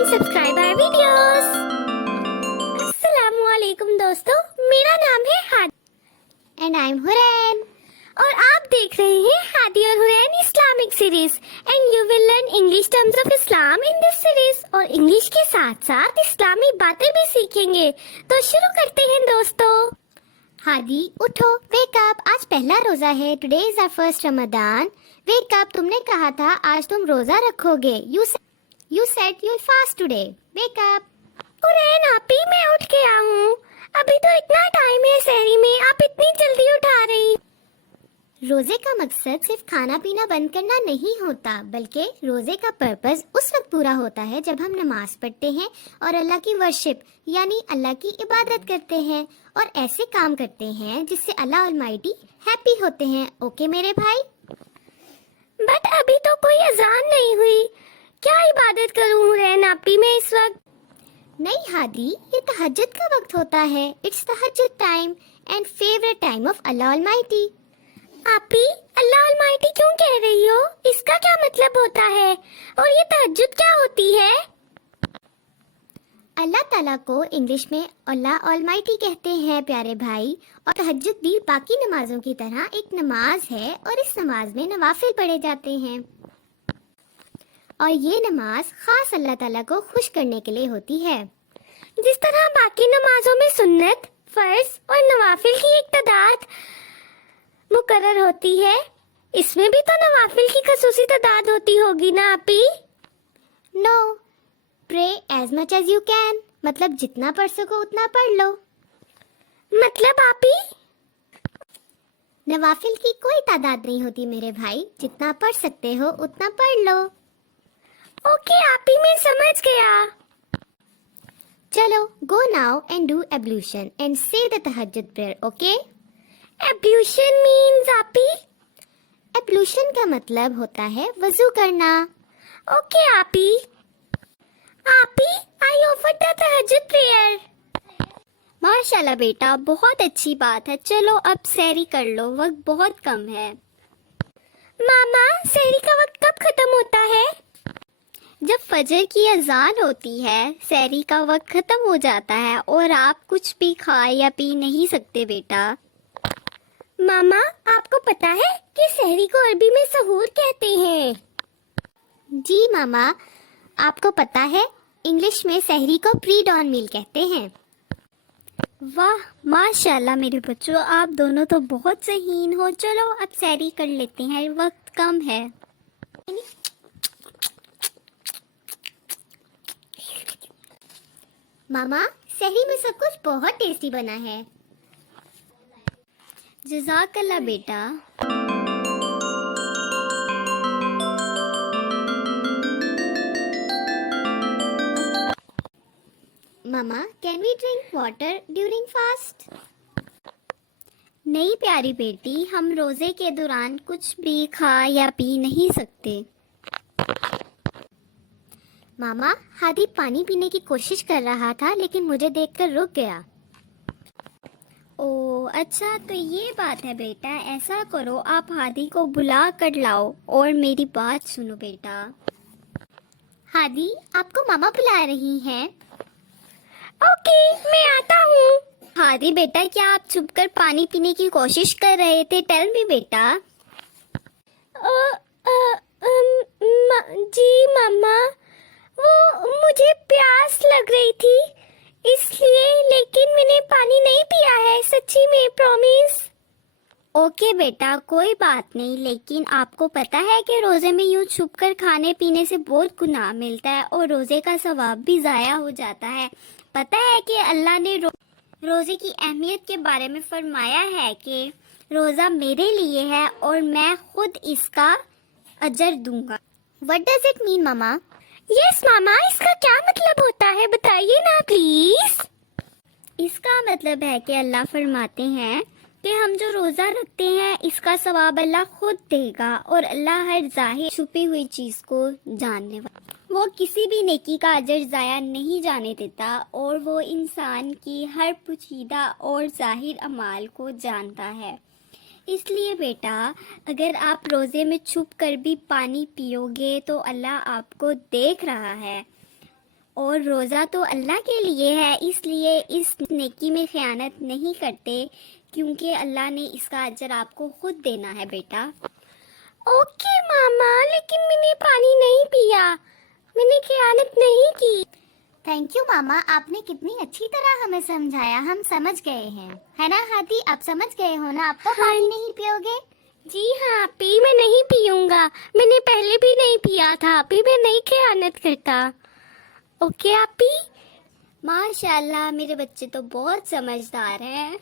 and subscribe our videos. अस्सलामुअलैकुम दोस्तों, मेरा नाम है हादी and I'm हुरैन और आप देख रहे हैं हादी और Hurain Islamic series and you will learn English terms of Islam in this series और इंग्लिश के साथ साथ इस्लामी बातें भी सीखेंगे। तो शुरू करते हैं दोस्तों। हादी उठो, वेक अप, आज पहला रोजा है। Today is our first Ramzan. Wake up, तुमने कहा था आज तुम रोजा रखोगे। You said you'll fast today. Wake up. Hurain आपी, मैं उठ गया हूँ। अभी तो इतना टाइम है सहरी में, आप इतनी जल्दी उठा रही। रोजे का मकसद सिर्फ खाना पीना बंद करना नहीं होता, बल्कि रोजे का पर्पस उस वक्त पूरा होता है जब हम नमाज पढ़ते हैं और अल्लाह की वर्शिप यानी अल्लाह की इबादत करते हैं और ऐसे काम करते हैं जिससे अल्लाह ऑलमाइटी हैप्पी होते हैं। ओके मेरे भाई? बट अभी तो कोई अजान नहीं हुई, क्या इबादत करूं हुरैन आपी मैं इस वक्त? नहीं हादी, ये तहज्जुद का वक्त होता है। इट्स तहज्जुद time and favourite time of Allah Almighty. आपी, अल्लाह ऑलमाइटी क्यों कह रही हो? इसका क्या मतलब होता है? और ये तहज्जुद क्या होती है? अल्लाह ताला को इंग्लिश में अल्लाह ऑलमाइटी कहते हैं प्यारे भाई, और तहज्जुद भी बाकी नमाजों की तरह एक नमाज है और इस नमाज में नवाफिल पढ़े जाते हैं और ये नमाज खास अल्लाह ताला को खुश करने के लिए होती है। जिस तरह बाकी नमाजों में सुन्नत, फर्ज और नवाफिल की एक तादाद मुकर्रर होती है, इसमें भी तो नवाफिल की खसूसी तादाद होती होगी ना आपी? No, pray as much as you can, मतलब जितना पढ़ सको उतना पढ़ लो। मतलब आपी? नवाफिल की कोई तादाद नहीं होती मेरे भाई, जितना पढ़ सकते हो उतना पढ़ लो। ओके आपी, मैं समझ गया। चलो, go now and do ablution and say the तहज्जुद प्रेयर, ओके? एब्ल्यूशन मीन्स आपी? एब्ल्यूशन का मतलब होता है वजू करना। ओके आपी। आपी, आई ऑफर द तहज्जुद प्रेयर। माशाल्लाह बेटा, बहुत अच्छी बात है। चलो अब सहरी कर लो, वक्त बहुत कम है। मामा, सहरी का वक्त कब खत्म होता है? जब फजर की अजान होती है, सहरी का वक्त खत्म हो जाता है और आप कुछ भी खा या पी नहीं सकते बेटा। मामा, आपको पता है कि सहरी को अरबी में सहूर कहते हैं? जी मामा, आपको पता है इंग्लिश में सहरी को प्री डॉन मील कहते हैं। वाह माशाल्लाह मेरे बच्चों, आप दोनों तो बहुत ज़हीन हो। चलो अब सहरी कर लेते हैं, वक्त कम है। मामा, सहरी में सब कुछ बहुत टेस्टी बना है। जज़ाकल्लाह बेटा। मामा, can we drink water during fast? नहीं प्यारी बेटी, हम रोजे के दौरान कुछ भी खा या पी नहीं सकते। मामा, हादी पानी पीने की कोशिश कर रहा था लेकिन मुझे देखकर रुक गया। ओह अच्छा, तो ये बात है बेटा। ऐसा करो, आप हादी को बुला कर लाओ और मेरी बात सुनो बेटा। हादी, आपको मामा बुला रही हैं। ओके, मैं आता हूँ। हादी बेटा, क्या आप छुपकर पानी पीने की कोशिश कर रहे थे? टेल मी बेटा। जी मामा, वो मुझे प्यास लग रही थी इसलिए, लेकिन मैंने पानी नहीं पिया है सच्ची में, प्रॉमिस। ओके बेटा, कोई बात नहीं, लेकिन आपको पता है कि रोजे में यूं छुपकर खाने पीने से बहुत गुनाह मिलता है और रोजे का सवाब भी ज़ाया हो जाता है। पता है कि अल्लाह ने रोजे की अहमियत के बारे में फरमाया है कि रोज़ा मेरे लिए है और मैं खुद इसका अजर दूंगा। What does it mean मामा? यस मामा, इसका क्या मतलब होता है बताइए ना प्लीज। इसका मतलब है कि अल्लाह फरमाते हैं कि हम जो रोज़ा रखते हैं इसका सवाब अल्लाह खुद देगा और अल्लाह हर जाहिर छुपी हुई चीज़ को जानने वाला, वो किसी भी नेकी का अजर ज़ाया नहीं जाने देता और वो इंसान की हर पुचीदा और जाहिर अमाल को जानता है। इसलिए बेटा, अगर आप रोज़े में छुप कर भी पानी पियोगे तो अल्लाह आपको देख रहा है اور روزہ تو اللہ کے لیے ہے، اس لیے اس نیکی میں خیانت نہیں کرتے، کیونکہ اللہ نے اس کا اجر آپ کو خود دینا ہے بیٹا۔ اوکے ماما، لیکن میں نے پانی نہیں پیا، میں نے خیانت نہیں کی۔ تھینک یو ماما، آپ نے کتنی اچھی طرح ہمیں سمجھایا، ہم سمجھ گئے ہیں، ہے نا ہادی؟ آپ سمجھ گئے ہو نا؟ آپ تو پانی نہیں پیو گے؟ جی ہاں پی، میں نہیں پیوں گا، میں نے پہلے بھی نہیں پیا تھا، ابھی میں نہیں خیانت کرتا۔ اوکے آپی؟ ماشاء اللہ، میرے بچے تو بہت سمجھدار ہیں۔